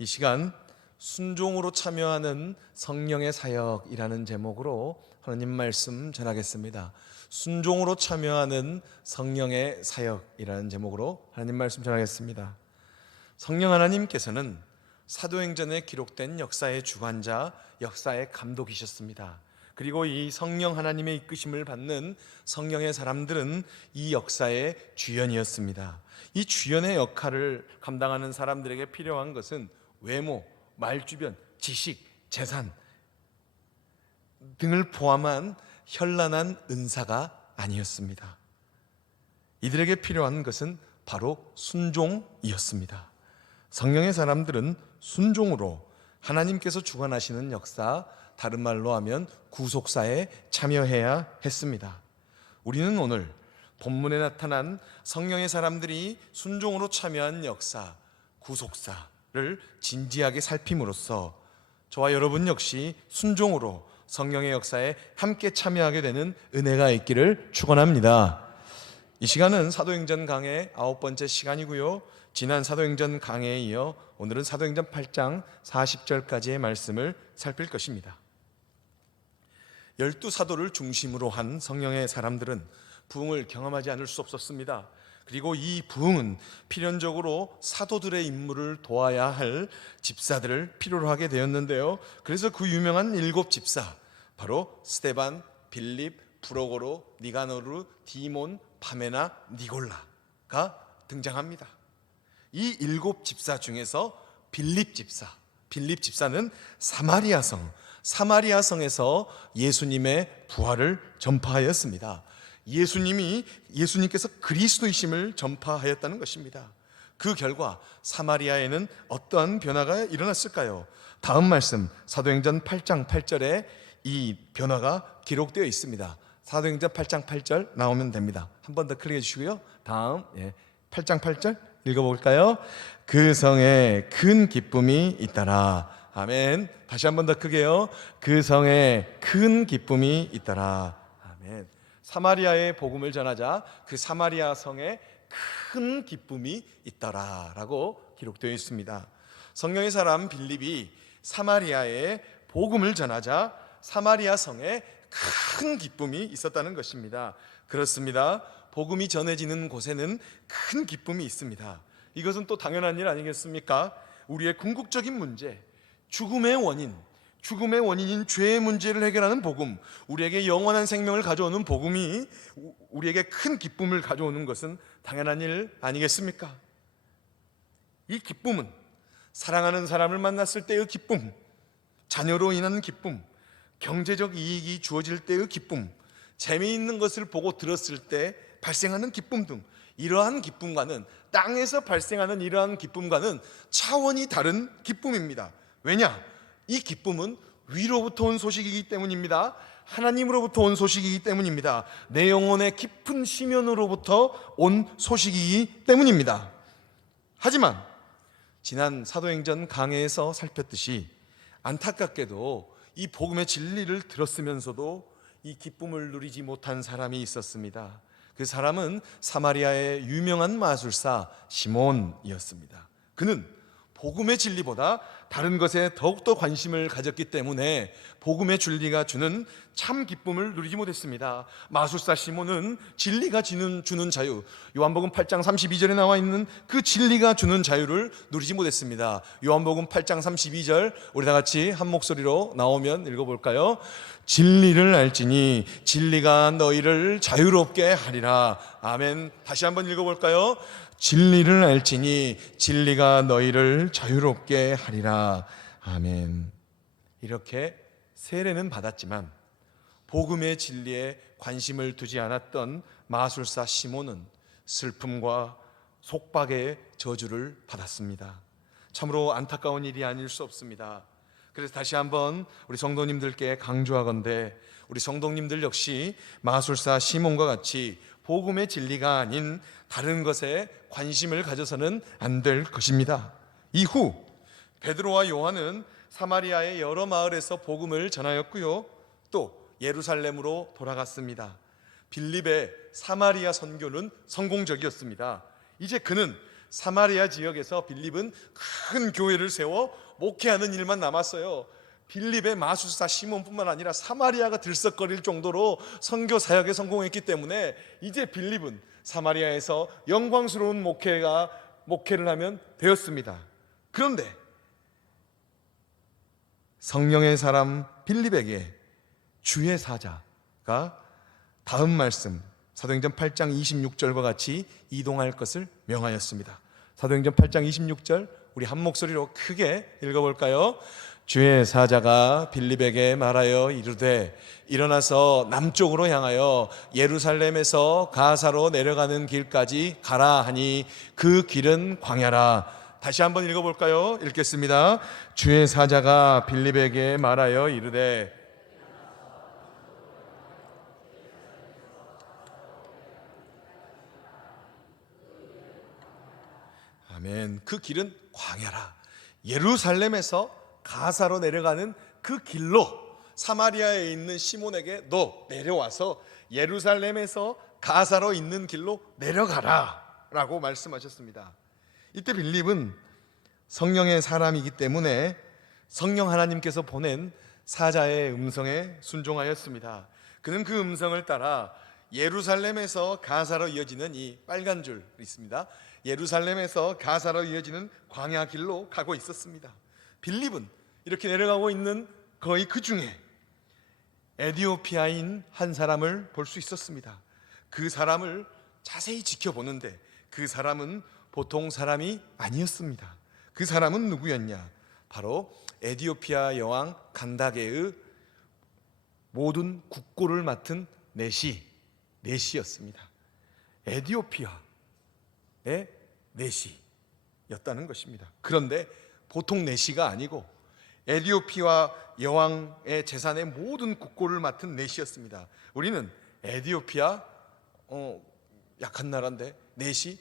이 시간 순종으로 참여하는 성령의 사역이라는 제목으로 하나님 말씀 전하겠습니다. 순종으로 참여하는 성령의 사역이라는 제목으로 하나님 말씀 전하겠습니다. 성령 하나님께서는 사도행전에 기록된 역사의 주관자, 역사의 감독이셨습니다. 그리고 이 성령 하나님의 이끄심을 받는 성령의 사람들은 이 역사의 주연이었습니다. 이 주연의 역할을 감당하는 사람들에게 필요한 것은 외모, 말주변, 지식, 재산 등을 포함한 현란한 은사가 아니었습니다. 이들에게 필요한 것은 바로 순종이었습니다. 성령의 사람들은 순종으로 하나님께서 주관하시는 역사, 다른 말로 하면 구속사에 참여해야 했습니다. 우리는 오늘 본문에 나타난 성령의 사람들이 순종으로 참여한 역사, 구속사를 진지하게 살핌으로써 저와 여러분 역시 순종으로 성령의 역사에 함께 참여하게 되는 은혜가 있기를 축원합니다. 이 시간은 사도행전 강해 9번째 시간이고요. 지난 사도행전 강해에 이어 오늘은 사도행전 8장 40절까지의 말씀을 살필 것입니다. 12사도를 중심으로 한 성령의 사람들은 부흥을 경험하지 않을 수 없었습니다. 그리고 이 부흥은 필연적으로 사도들의 임무를 도와야 할 집사들을 필요로 하게 되었는데요. 그래서 그 유명한 7집사, 바로 스데반, 빌립, 프로고로, 니가노르, 디몬, 파메나, 니골라가 등장합니다. 이 7집사 중에서 빌립 집사는 사마리아성에서 예수님의 부활을 전파하였습니다. 예수님께서 그리스도이심을 전파하였다는 것입니다. 그 결과 사마리아에는 어떠한 변화가 일어났을까요? 다음 말씀 사도행전 8장 8절에 이 변화가 기록되어 있습니다. 사도행전 8장 8절 나오면 됩니다. 한 번 더 클릭해 주시고요. 다음 8장 8절 읽어볼까요? 그 성에 큰 기쁨이 있더라. 아멘. 다시 한 번 더 크게요. 그 성에 큰 기쁨이 있더라. 아멘. 사마리아의 복음을 전하자 그 사마리아 성에 큰 기쁨이 있더라라고 기록되어 있습니다. 성령의 사람 빌립이 사마리아의 복음을 전하자 사마리아 성에 큰 기쁨이 있었다는 것입니다. 그렇습니다. 복음이 전해지는 곳에는 큰 기쁨이 있습니다. 이것은 또 당연한 일 아니겠습니까? 우리의 궁극적인 문제, 죽음의 원인인 죄의 문제를 해결하는 복음, 우리에게 영원한 생명을 가져오는 복음이 우리에게 큰 기쁨을 가져오는 것은 당연한 일 아니겠습니까? 이 기쁨은 사랑하는 사람을 만났을 때의 기쁨, 자녀로 인한 기쁨, 경제적 이익이 주어질 때의 기쁨, 재미있는 것을 보고 들었을 때 발생하는 기쁨 등 이러한 기쁨과는, 땅에서 발생하는 이러한 기쁨과는 차원이 다른 기쁨입니다. 왜냐? 이 기쁨은 위로부터 온 소식이기 때문입니다. 하나님으로부터 온 소식이기 때문입니다. 내 영혼의 깊은 심연으로부터 온 소식이기 때문입니다. 하지만 지난 사도행전 강해에서 살폈듯이 안타깝게도 이 복음의 진리를 들었으면서도 이 기쁨을 누리지 못한 사람이 있었습니다. 그 사람은 사마리아의 유명한 마술사 시몬이었습니다. 그는 복음의 진리보다 다른 것에 더욱더 관심을 가졌기 때문에 복음의 진리가 주는 참 기쁨을 누리지 못했습니다. 마술사 시몬은 진리가 주는 자유, 요한복음 8장 32절에 나와 있는 그 진리가 주는 자유를 누리지 못했습니다. 요한복음 8장 32절 우리 다 같이 한 목소리로 나오면 읽어볼까요? 진리를 알지니 진리가 너희를 자유롭게 하리라. 아멘. 다시 한번 읽어볼까요? 진리를 알지니 진리가 너희를 자유롭게 하리라. 아멘. 이렇게 세례는 받았지만 복음의 진리에 관심을 두지 않았던 마술사 시몬은 슬픔과 속박의 저주를 받았습니다. 참으로 안타까운 일이 아닐 수 없습니다. 그래서 다시 한번 우리 성도님들께 강조하건대 우리 성도님들 역시 마술사 시몬과 같이 복음의 진리가 아닌 다른 것에 관심을 가져서는 안 될 것입니다. 이후 베드로와 요한은 사마리아의 여러 마을에서 복음을 전하였고요. 또 예루살렘으로 돌아갔습니다. 빌립의 사마리아 선교는 성공적이었습니다. 이제 그는 사마리아 지역에서 빌립은 큰 교회를 세워 목회하는 일만 남았어요. 빌립의 마술사 시몬뿐만 아니라 사마리아가 들썩거릴 정도로 선교 사역에 성공했기 때문에 이제 빌립은 사마리아에서 영광스러운 목회를 하면 되었습니다. 그런데 성령의 사람 빌립에게 주의 사자가 다음 말씀 사도행전 8장 26절과 같이 이동할 것을 명하였습니다. 사도행전 8장 26절 우리 한 목소리로 크게 읽어볼까요? 주의 사자가 빌립에게 말하여 이르되 일어나서 남쪽으로 향하여 예루살렘에서 가사로 내려가는 길까지 가라 하니 그 길은 광야라. 다시 한번 읽어볼까요? 읽겠습니다. 주의 사자가 빌립에게 말하여 이르되 아멘. 그 길은 광야라. 예루살렘에서 가사로 내려가는 그 길로 사마리아에 있는 시몬에게 너 내려와서 예루살렘에서 가사로 있는 길로 내려가라 라고 말씀하셨습니다. 이때 빌립은 성령의 사람이기 때문에 성령 하나님께서 보낸 사자의 음성에 순종하였습니다. 그는 그 음성을 따라 예루살렘에서 가사로 이어지는 이 빨간 줄 있습니다. 예루살렘에서 가사로 이어지는 광야 길로 가고 있었습니다. 빌립은 이렇게 내려가고 있는 거의 그 중에 에디오피아인 한 사람을 볼 수 있었습니다. 그 사람을 자세히 지켜보는데 그 사람은 보통 사람이 아니었습니다. 그 사람은 누구였냐? 바로 에디오피아 여왕 간다게의 모든 국고를 맡은 내시였습니다. 에디오피아의 내시였다는 것입니다. 그런데 보통 내시가 아니고 에디오피아 여왕의 재산의 모든 국고를 맡은 내시였습니다. 우리는 에디오피아 약한 나라인데 내시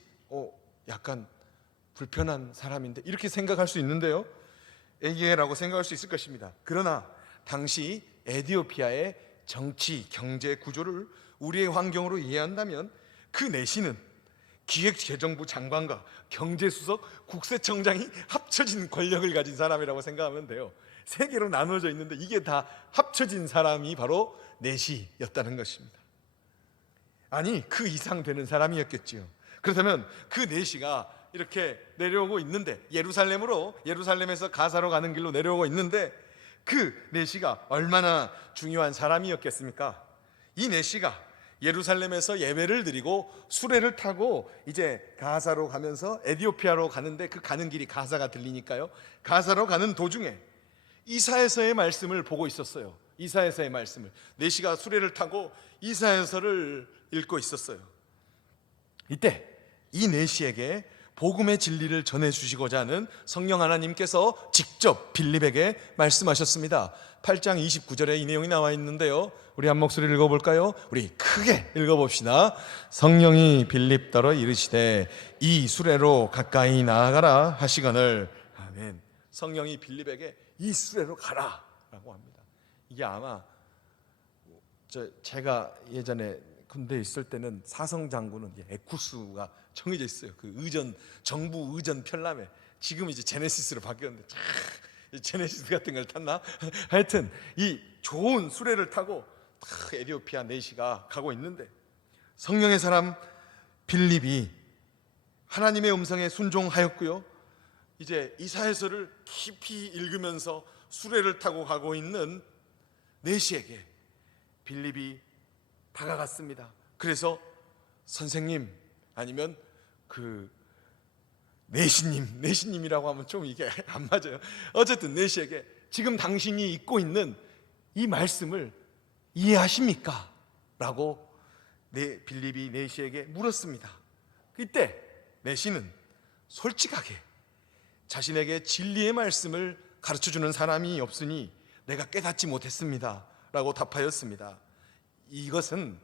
약간 불편한 사람인데 이렇게 생각할 수 있는데요, 에게라고 생각할 수 있을 것입니다. 그러나 당시 에디오피아의 정치 경제 구조를 우리의 환경으로 이해한다면 그 내시는 기획재정부 장관과 경제수석, 국세청장이 합쳐진 권력을 가진 사람이라고 생각하면 돼요. 세 개로 나눠져 있는데 이게 다 합쳐진 사람이 바로 내시였다는 것입니다. 아니 그 이상 되는 사람이었겠지요. 그렇다면 그 내시가 이렇게 내려오고 있는데 예루살렘에서 가사로 가는 길로 내려오고 있는데 그 내시가 얼마나 중요한 사람이었겠습니까? 이 내시가 예루살렘에서 예배를 드리고 수레를 타고 이제 가사로 가면서 에디오피아로 가는데 그 가는 길이 가사가 들리니까요, 가사로 가는 도중에 이사야서의 말씀을 보고 있었어요. 이사야서의 말씀을 내시가 수레를 타고 이사야서를 읽고 있었어요. 이때 이 내시에게 복음의 진리를 전해주시고자 하는 성령 하나님께서 직접 빌립에게 말씀하셨습니다. 8장 29절에 이 내용이 나와 있는데요, 우리 한 목소리 읽어볼까요? 우리 크게 읽어봅시다. 성령이 빌립더러 이르시되 이 수레로 가까이 나아가라 하시거늘. 아멘. 성령이 빌립에게 이 수레로 가라 라고 합니다. 이게 아마 제가 예전에 군대에 있을 때는 사성 장군은 에쿠스가 정해져 있어요. 그 정부 의전 편람회. 지금 이제 제네시스로 바뀌었는데 제네시스 같은 걸 탔나? 하여튼 이 좋은 수레를 타고 에디오피아 내시가 가고 있는데 성령의 사람 빌립이 하나님의 음성에 순종하였고요, 이제 이사야서를 깊이 읽으면서 수레를 타고 가고 있는 내시에게 빌립이 다가갔습니다. 그래서 선생님 아니면 그 내시님이라고 하면 좀 이게 안 맞아요. 어쨌든 내시에게 지금 당신이 읽고 있는 이 말씀을 이해하십니까? 라고 빌립이 내시에게 물었습니다. 그때 내시는 솔직하게 자신에게 진리의 말씀을 가르쳐주는 사람이 없으니 내가 깨닫지 못했습니다 라고 답하였습니다. 이것은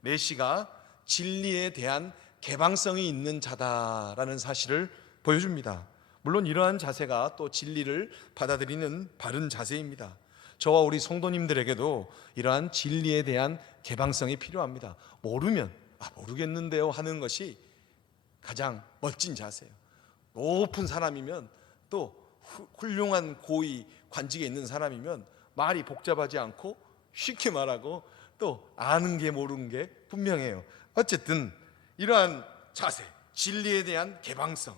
내시가 진리에 대한 개방성이 있는 자다라는 사실을 보여줍니다. 물론 이러한 자세가 또 진리를 받아들이는 바른 자세입니다. 저와 우리 성도님들에게도 이러한 진리에 대한 개방성이 필요합니다. 모르면 모르겠는데요 하는 것이 가장 멋진 자세예요. 높은 사람이면, 또 훌륭한 고위 관직에 있는 사람이면 말이 복잡하지 않고 쉽게 말하고 또 아는 게 모르는 게 분명해요. 어쨌든 이러한 자세, 진리에 대한 개방성,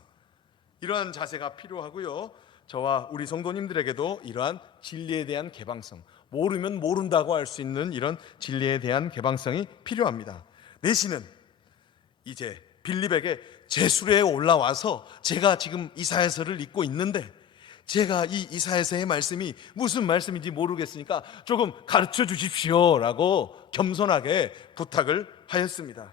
이러한 자세가 필요하고요. 저와 우리 성도님들에게도 이러한 진리에 대한 개방성, 모르면 모른다고 할 수 있는 이런 진리에 대한 개방성이 필요합니다. 내시는 이제 빌립에게 제수레에 올라와서 제가 지금 이사야서를 읽고 있는데 제가 이 이사야서의 말씀이 무슨 말씀인지 모르겠으니까 조금 가르쳐 주십시오 라고 겸손하게 부탁을 하였습니다.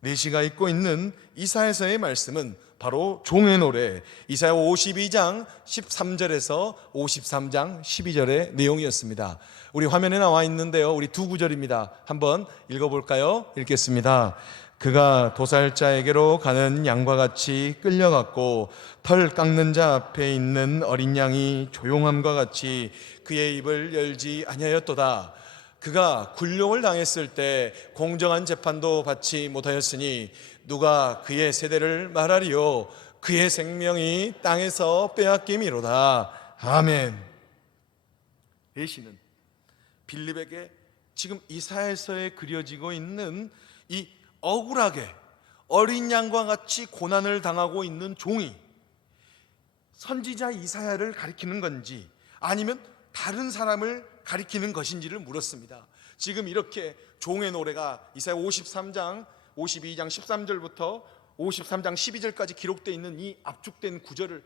내시가 읽고 있는 이사야서의 말씀은 바로 종의 노래 이사야 52장 13절에서 53장 12절의 내용이었습니다. 우리 화면에 나와 있는데요, 우리 두 구절입니다. 한번 읽어볼까요? 읽겠습니다. 그가 도살자에게로 가는 양과 같이 끌려갔고 털 깎는 자 앞에 있는 어린 양이 조용함과 같이 그의 입을 열지 아니하였도다. 그가 굴욕을 당했을 때 공정한 재판도 받지 못하였으니 누가 그의 세대를 말하리요. 그의 생명이 땅에서 빼앗김이로다. 아멘. 내시는 빌립에게 지금 이사야서에 그려지고 있는 이 억울하게 어린 양과 같이 고난을 당하고 있는 종이 선지자 이사야를 가리키는 건지 아니면 다른 사람을 가리키는 것인지를 물었습니다. 지금 이렇게 종의 노래가 이사야 53장 52장 13절부터 53장 12절까지 기록되어 있는 이 압축된 구절을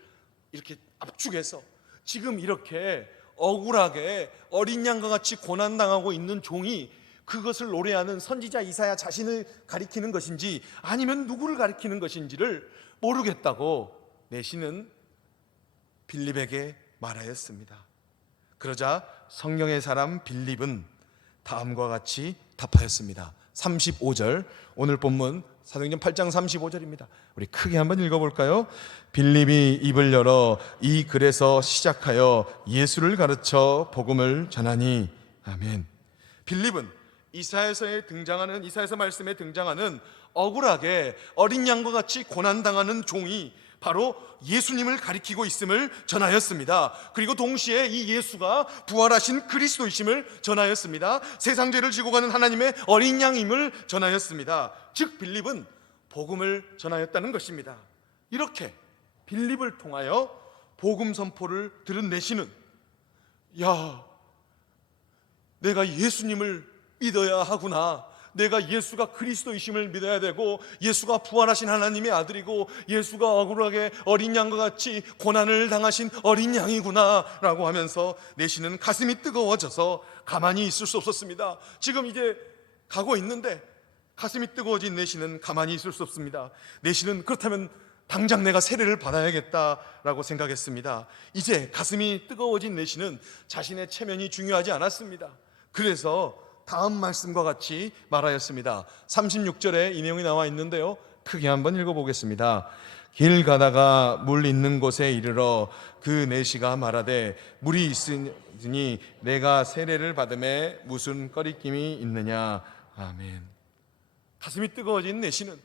이렇게 압축해서 지금 이렇게 억울하게 어린 양과 같이 고난당하고 있는 종이 그것을 노래하는 선지자 이사야 자신을 가리키는 것인지 아니면 누구를 가리키는 것인지를 모르겠다고 내시는 빌립에게 말하였습니다. 그러자 성령의 사람 빌립은 다음과 같이 답하였습니다. 35절, 오늘 본문 사도행전 8장 35절입니다. 우리 크게 한번 읽어볼까요? 빌립이 입을 열어 이 글에서 시작하여 예수를 가르쳐 복음을 전하니. 아멘. 빌립은 이사야서에 등장하는, 이사야서 말씀에 등장하는 억울하게 어린 양과 같이 고난당하는 종이 바로 예수님을 가리키고 있음을 전하였습니다. 그리고 동시에 이 예수가 부활하신 그리스도이심을 전하였습니다. 세상 죄를 지고 가는 하나님의 어린 양임을 전하였습니다. 즉 빌립은 복음을 전하였다는 것입니다. 이렇게 빌립을 통하여 복음 선포를 들은 내시는, 야, 내가 예수님을 믿어야 하구나, 내가 예수가 그리스도이심을 믿어야 되고 예수가 부활하신 하나님의 아들이고 예수가 억울하게 어린 양과 같이 고난을 당하신 어린 양이구나 라고 하면서 내시는 가슴이 뜨거워져서 가만히 있을 수 없었습니다. 지금 이제 가고 있는데 가슴이 뜨거워진 내시는 가만히 있을 수 없습니다. 내시는 그렇다면 당장 내가 세례를 받아야겠다라고 생각했습니다. 이제 가슴이 뜨거워진 내시는 자신의 체면이 중요하지 않았습니다. 그래서 다음 말씀과 같이 말하였습니다. 36절에 이 내용이 나와 있는데요, 크게 한번 읽어보겠습니다. 길 가다가 물 있는 곳에 이르러 그 내시가 말하되 물이 있으니 내가 세례를 받음에 무슨 꺼리낌이 있느냐. 아멘. 가슴이 뜨거워진 내시는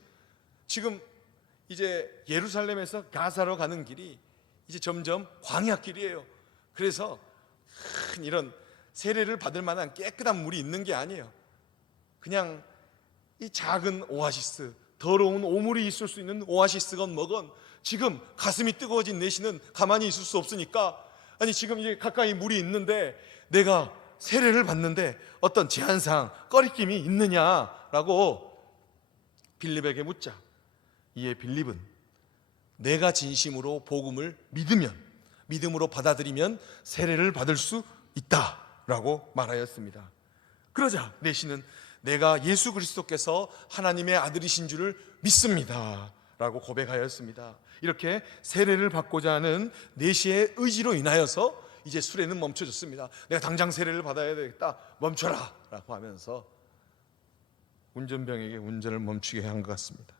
지금 이제 예루살렘에서 가사로 가는 길이 이제 점점 광야길이에요. 그래서 큰 이런 세례를 받을 만한 깨끗한 물이 있는 게 아니에요. 그냥 이 작은 오아시스, 더러운 오물이 있을 수 있는 오아시스건 뭐건 지금 가슴이 뜨거워진 내시는 가만히 있을 수 없으니까, 아니 지금 이제 가까이 물이 있는데 내가 세례를 받는데 어떤 제한사항, 꺼리낌이 있느냐라고 빌립에게 묻자, 이에 빌립은 내가 진심으로 복음을 믿음으로 받아들이면 세례를 받을 수 있다 라고 말하였습니다. 그러자 내시는 내가 예수 그리스도께서 하나님의 아들이신 줄을 믿습니다 라고 고백하였습니다. 이렇게 세례를 받고자 하는 내시의 의지로 인하여서 이제 수레는 멈춰졌습니다. 내가 당장 세례를 받아야 되겠다, 멈춰라 라고 하면서 운전병에게 운전을 멈추게 한 것 같습니다.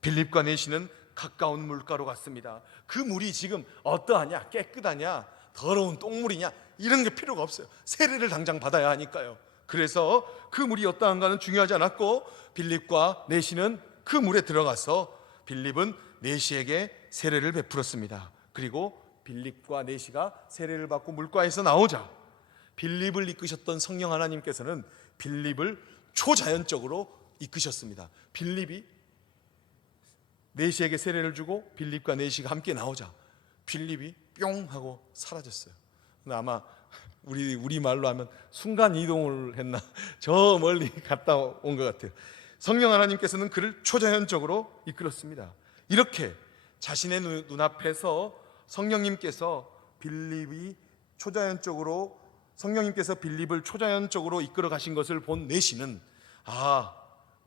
빌립과 내시는 가까운 물가로 갔습니다. 그 물이 지금 어떠하냐, 깨끗하냐, 더러운 똥물이냐, 이런 게 필요가 없어요. 세례를 당장 받아야 하니까요. 그래서 그 물이 어떠한가는 중요하지 않았고 빌립과 내시는 그 물에 들어가서 빌립은 내시에게 세례를 베풀었습니다. 그리고 빌립과 내시가 세례를 받고 물가에서 나오자 빌립을 이끄셨던 성령 하나님께서는 빌립을 초자연적으로 이끄셨습니다. 빌립이 내시에게 세례를 주고 빌립과 내시가 함께 나오자 빌립이 뿅 하고 사라졌어요. 근데 아마 우리 말로 하면 순간 이동을 했나 저 멀리 갔다 온 것 같아요. 성령 하나님께서는 그를 초자연적으로 이끌었습니다. 이렇게 자신의 눈앞에서 성령님께서 빌립을 초자연적으로 이끌어 가신 것을 본 내시는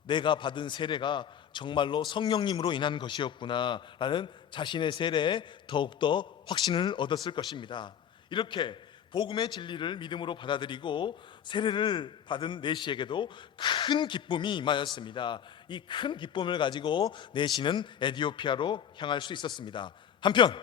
내가 받은 세례가 정말로 성령님으로 인한 것이었구나 라는 자신의 세례에 더욱더 확신을 얻었을 것입니다. 이렇게 복음의 진리를 믿음으로 받아들이고 세례를 받은 내시에게도 큰 기쁨이 임하였습니다. 이 큰 기쁨을 가지고 내시는 에디오피아로 향할 수 있었습니다. 한편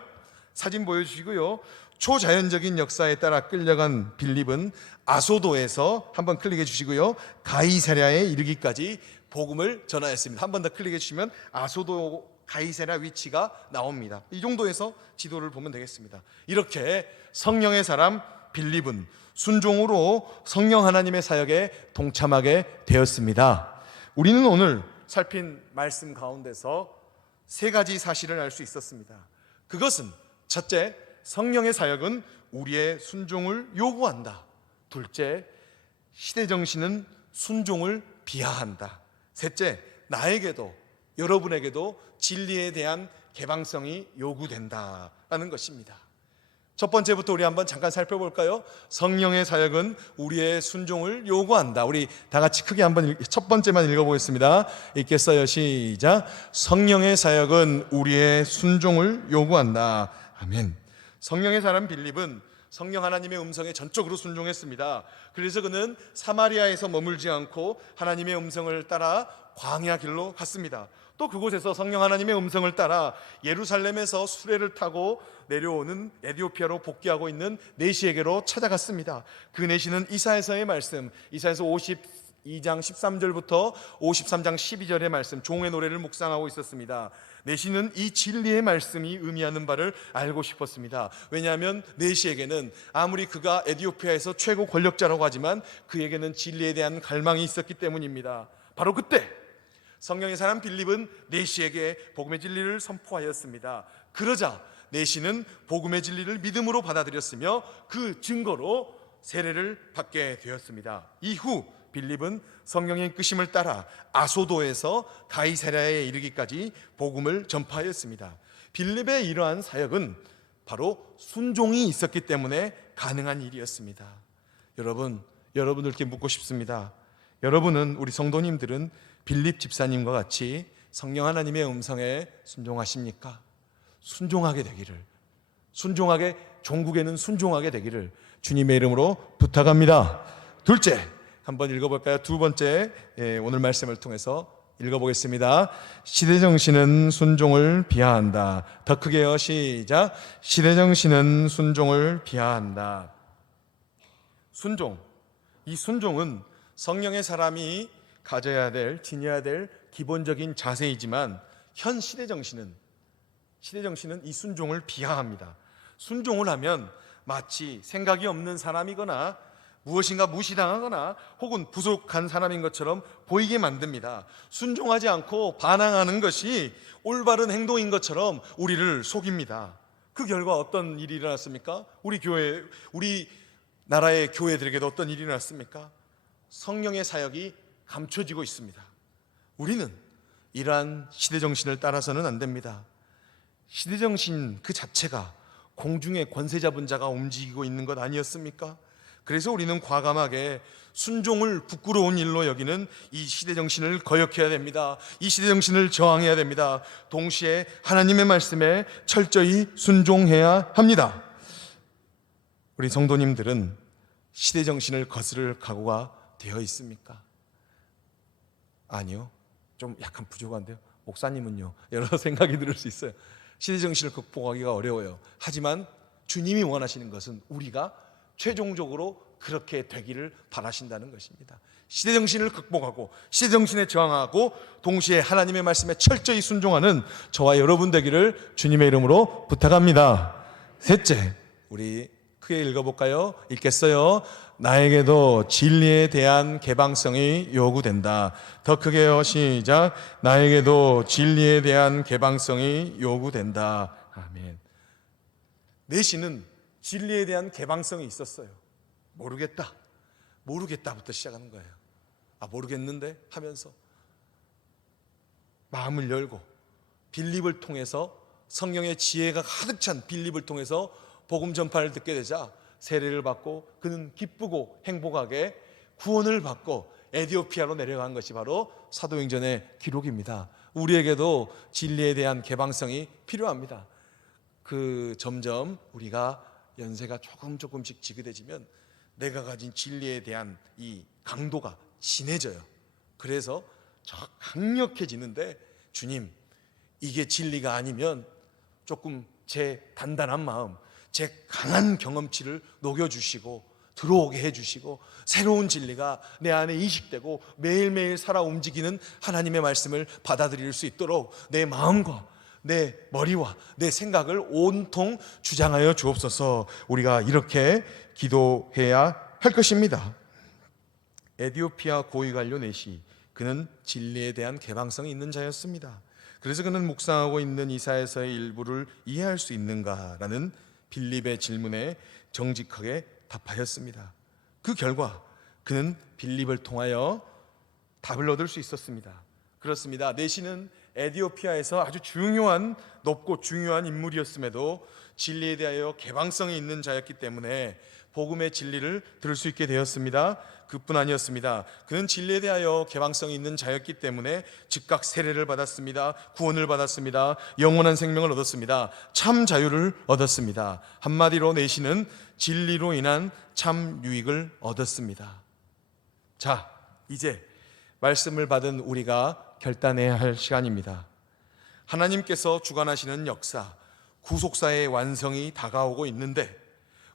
사진 보여주시고요. 초자연적인 역사에 따라 끌려간 빌립은 아소도에서 한번 클릭해 주시고요. 가이사랴에 이르기까지 복음을 전하였습니다. 한 번 더 클릭해 주시면 아소도 가이사랴 위치가 나옵니다. 이 정도에서 지도를 보면 되겠습니다. 이렇게 성령의 사람 빌립은 순종으로 성령 하나님의 사역에 동참하게 되었습니다. 우리는 오늘 살핀 말씀 가운데서 세 가지 사실을 알 수 있었습니다. 그것은 첫째, 성령의 사역은 우리의 순종을 요구한다. 둘째, 시대정신은 순종을 비하한다. 셋째, 나에게도 여러분에게도 진리에 대한 개방성이 요구된다라는 것입니다. 첫 번째부터 우리 한번 잠깐 살펴볼까요? 성령의 사역은 우리의 순종을 요구한다. 우리 다 같이 크게 한번 첫 번째만 읽어보겠습니다. 읽겠어요. 시작. 성령의 사역은 우리의 순종을 요구한다. 아멘. 성령의 사람 빌립은 성령 하나님의 음성에 전적으로 순종했습니다. 그래서 그는 사마리아에서 머물지 않고 하나님의 음성을 따라 광야 길로 갔습니다. 또 그곳에서 성령 하나님의 음성을 따라 예루살렘에서 수레를 타고 내려오는 에디오피아로 복귀하고 있는 내시에게로 찾아갔습니다. 그 내시는 이사야서의 말씀, 이사야서 52장 13절부터 53장 12절의 말씀, 종의 노래를 묵상하고 있었습니다. 내시는 이 진리의 말씀이 의미하는 바를 알고 싶었습니다. 왜냐하면 내시에게는 아무리 그가 에디오피아에서 최고 권력자라고 하지만 그에게는 진리에 대한 갈망이 있었기 때문입니다. 바로 그때 성령의 사람 빌립은 내시에게 복음의 진리를 선포하였습니다. 그러자 내시는 복음의 진리를 믿음으로 받아들였으며 그 증거로 세례를 받게 되었습니다. 이후 빌립은 성령의 이끄심을 따라 아소도에서 가이사랴에 이르기까지 복음을 전파하였습니다. 빌립의 이러한 사역은 바로 순종이 있었기 때문에 가능한 일이었습니다. 여러분들께 묻고 싶습니다. 여러분은, 우리 성도님들은 빌립 집사님과 같이 성령 하나님의 음성에 순종하십니까? 순종하게 되기를, 종국에는 순종하게 되기를 주님의 이름으로 부탁합니다. 둘째, 한번 읽어볼까요? 두 번째, 오늘 말씀을 통해서 읽어보겠습니다. 시대정신은 순종을 비하한다. 더 크게요. 시작. 시대정신은 순종을 비하한다. 순종, 이 순종은 성령의 사람이 가져야 될, 지녀야 될 기본적인 자세이지만 현 시대정신은 이 순종을 비하합니다. 순종을 하면 마치 생각이 없는 사람이거나 무엇인가 무시당하거나 혹은 부족한 사람인 것처럼 보이게 만듭니다. 순종하지 않고 반항하는 것이 올바른 행동인 것처럼 우리를 속입니다. 그 결과 어떤 일이 일어났습니까? 우리 나라의 교회들에게도 어떤 일이 일어났습니까? 성령의 사역이 감춰지고 있습니다. 우리는 이러한 시대정신을 따라서는 안 됩니다. 시대정신 그 자체가 공중의 권세 잡은 자가 움직이고 있는 것 아니었습니까? 그래서 우리는 과감하게 순종을 부끄러운 일로 여기는 이 시대정신을 거역해야 됩니다. 이 시대정신을 저항해야 됩니다. 동시에 하나님의 말씀에 철저히 순종해야 합니다. 우리 성도님들은 시대정신을 거스를 각오가 되어 있습니까? 아니요. 좀 약간 부족한데요. 목사님은요? 여러 생각이 들을 수 있어요. 시대정신을 극복하기가 어려워요. 하지만 주님이 원하시는 것은 우리가 최종적으로 그렇게 되기를 바라신다는 것입니다. 시대정신을 극복하고 시대정신에 저항하고 동시에 하나님의 말씀에 철저히 순종하는 저와 여러분 되기를 주님의 이름으로 부탁합니다. 셋째, 우리 크게 읽어볼까요? 읽겠어요? 나에게도 진리에 대한 개방성이 요구된다. 더 크게요. 시작. 나에게도 진리에 대한 개방성이 요구된다. 아멘. 내시는 진리에 대한 개방성이 있었어요. 모르겠다부터 시작하는 거예요. 모르겠는데 하면서 마음을 열고 빌립을 통해서, 성령의 지혜가 가득 찬 빌립을 통해서 복음 전파를 듣게 되자 세례를 받고 그는 기쁘고 행복하게 구원을 받고 에디오피아로 내려간 것이 바로 사도행전의 기록입니다. 우리에게도 진리에 대한 개방성이 필요합니다. 점점 우리가 연세가 조금씩 지긋해지면 내가 가진 진리에 대한 이 강도가 진해져요. 그래서 강력해지는데, 주님, 이게 진리가 아니면 조금 제 단단한 마음, 제 강한 경험치를 녹여주시고 들어오게 해주시고 새로운 진리가 내 안에 이식되고 매일매일 살아 움직이는 하나님의 말씀을 받아들일 수 있도록 내 마음과 내 머리와 내 생각을 온통 주장하여 주옵소서. 우리가 이렇게 기도해야 할 것입니다. 에디오피아 고위관료 내시, 그는 진리에 대한 개방성이 있는 자였습니다. 그래서 그는 묵상하고 있는 이사야서의 일부를 이해할 수 있는가라는 빌립의 질문에 정직하게 답하였습니다. 그 결과 그는 빌립을 통하여 답을 얻을 수 있었습니다. 그렇습니다. 내시는 에디오피아에서 아주 높고 중요한 인물이었음에도 진리에 대하여 개방성이 있는 자였기 때문에 복음의 진리를 들을 수 있게 되었습니다. 그뿐 아니었습니다. 그는 진리에 대하여 개방성이 있는 자였기 때문에 즉각 세례를 받았습니다. 구원을 받았습니다. 영원한 생명을 얻었습니다. 참 자유를 얻었습니다. 한마디로 내시는 진리로 인한 참 유익을 얻었습니다. 자, 이제 말씀을 받은 우리가 결단해야 할 시간입니다. 하나님께서 주관하시는 역사, 구속사의 완성이 다가오고 있는데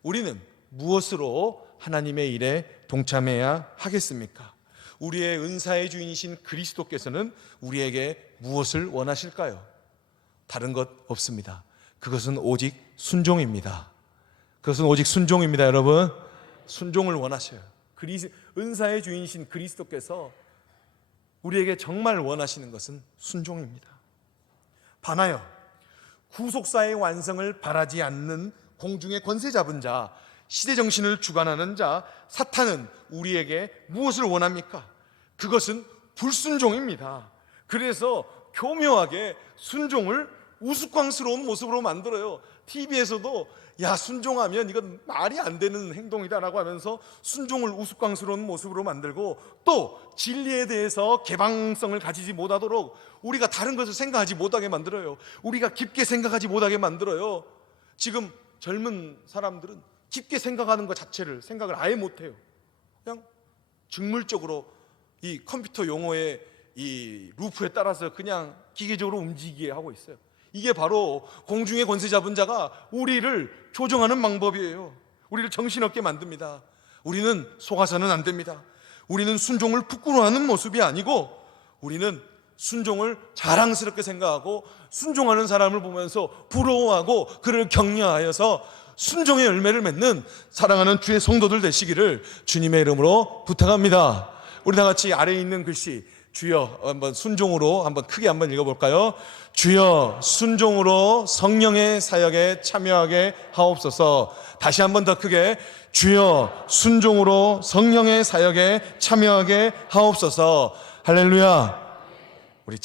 우리는 무엇으로 하나님의 일에 동참해야 하겠습니까? 우리의 은사의 주인이신 그리스도께서는 우리에게 무엇을 원하실까요? 다른 것 없습니다. 그것은 오직 순종입니다. 여러분. 순종을 원하셔요. 은사의 주인이신 그리스도께서 우리에게 정말 원하시는 것은 순종입니다. 반하여 구속사의 완성을 바라지 않는 공중의 권세 잡은 자, 시대정신을 주관하는 자 사탄은 우리에게 무엇을 원합니까? 그것은 불순종입니다. 그래서 교묘하게 순종을 우스꽝스러운 모습으로 만들어요. TV에서도 순종하면 이건 말이 안 되는 행동이다라고 하면서 순종을 우스꽝스러운 모습으로 만들고, 또 진리에 대해서 개방성을 가지지 못하도록 우리가 다른 것을 생각하지 못하게 만들어요. 우리가 깊게 생각하지 못하게 만들어요. 지금 젊은 사람들은 깊게 생각하는 것 자체를 생각을 아예 못해요. 그냥 직물적으로 이 컴퓨터 용어의 이 루프에 따라서 그냥 기계적으로 움직이게 하고 있어요. 이게 바로 공중의 권세 잡은 자가 우리를 조종하는 방법이에요. 우리를 정신없게 만듭니다. 우리는 속아서는 안 됩니다. 우리는 순종을 부끄러워하는 모습이 아니고 우리는 순종을 자랑스럽게 생각하고 순종하는 사람을 보면서 부러워하고 그를 격려하여서 순종의 열매를 맺는 사랑하는 주의 성도들 되시기를 주님의 이름으로 부탁합니다. 우리 다 같이 아래에 있는 글씨, 주여, 한번 순종으로 한번 크게 한번 읽어볼까요? 주여, 순종으로 성령의 사역에 참여하게 하옵소서. 다시 한번 더 크게, 주여, 순종으로 성령의 사역에 참여하게 하옵소서. 할렐루야. 우리